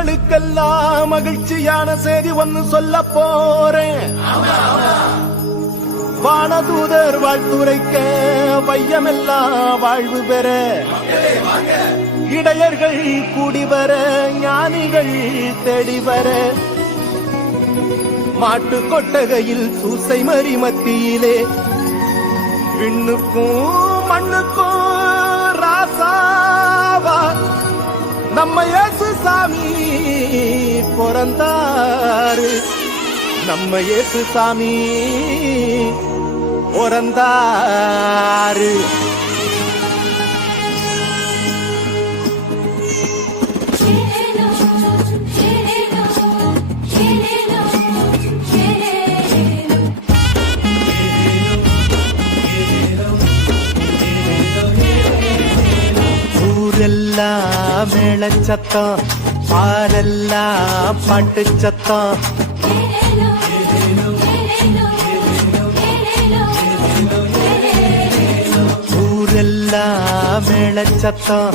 மக்களுக்கெல்லாம் மகிழ்ச்சியான செய்தி ஒன்னு சொல்ல போறேன். வானதூதர் வாழ்த்துரைக்க வையமெல்லாம் வாழ்வு பெற, இடையர்கள் கூடி வர, ஞானிகள் தேடி வர, மாட்டு கொட்டகையில் சூசை மறி மத்தியிலே விண்ணுக்கும் மண்ணுக்கும் ராசாவா நம்ம இயேசு சாமி பிறந்தாரு. நம்ம இயேசு சாமி பிறந்தாரு. ஊரெல்லாம் மேளச்சத்தம், பாரெல்லாம் பாட்டு சத்தம், ஊரெல்லாம் மேளச்சத்தம்,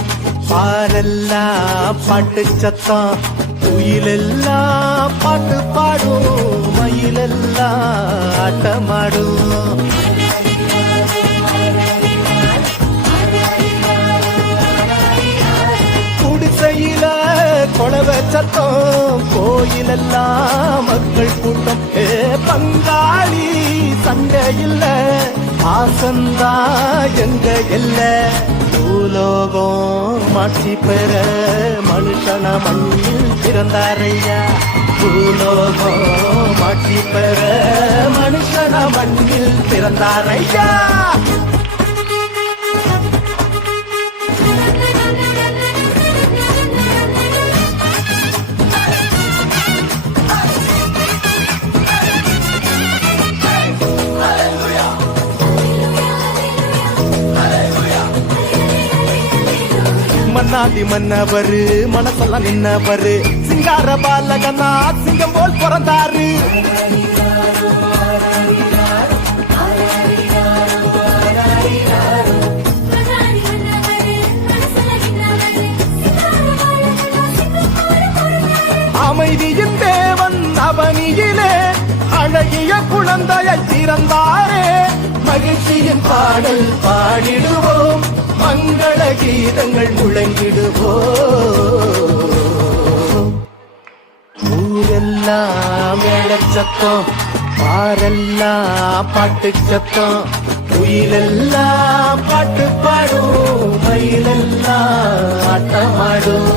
பாரெல்லாம் பாட்டு சத்தம், குயிலெல்லாம் பாட்டு பாடும், மயிலெல்லாம் ஆட்டமாடும். குடிசையில கொளவ சத்தம், கோயிலெல்லாம் மக்கள் கூட்டம். பங்காளி சண்டை இல்ல, ஆசந்தா எங்க இல்ல. பூலோகம் மாட்சி பெற மனுஷன மண்ணில் பிறந்தாரையா. பூலோகம் மாட்சி பெற மனுஷன மண்ணில் பிறந்தாரையா. மன்னாதி மன்னவரு மனசெல்லாம் நின்னவரு, சிங்கார பாலகனா சிங்கம் போல் பிறந்தாரு. அமைதியின் தேவன் அவனியிலே அழகிய குழந்தையை பிறந்தாரே. மகிழ்ச்சியின் பாடல் பாடிடுவோம், மங்கள கீதங்கள் முழங்கிடுவோம். ஊரெல்லாம் மேளச்சத்தம், பாரெல்லாம் பாட்டு சத்தம், குயிலெல்லாம் பாட்டு பாடும், மயிலெல்லாம் ஆட்டமாடும்.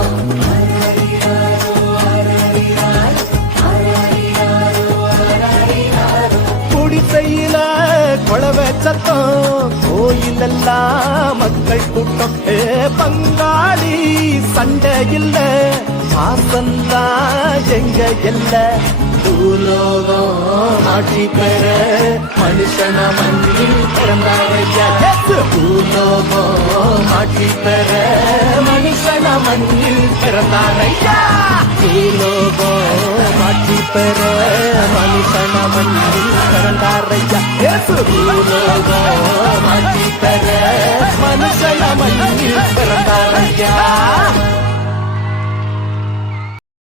குடிசையில கொளவ சத்தம், கோயிலெல்லாம் மக்கள் கூட்டம். பங்காளி சண்டை இல்ல, ஆசந்தா எங்க இல்ல. பூலோகம் ஆட்சி பெற மனுஷன மண்ணில் பிறந்தாரையா. பூலோகம் ஆட்சி பெற மனுஷன மண்ணில் பிறந்தாரையா. பூலோகம் ஆட்சி பெற மனுஷன மண்ணில் பிறந்தாரையா. பூலோகம் ஆட்சி பெற மனுஷன மண்ணில் பிறந்தாரையா.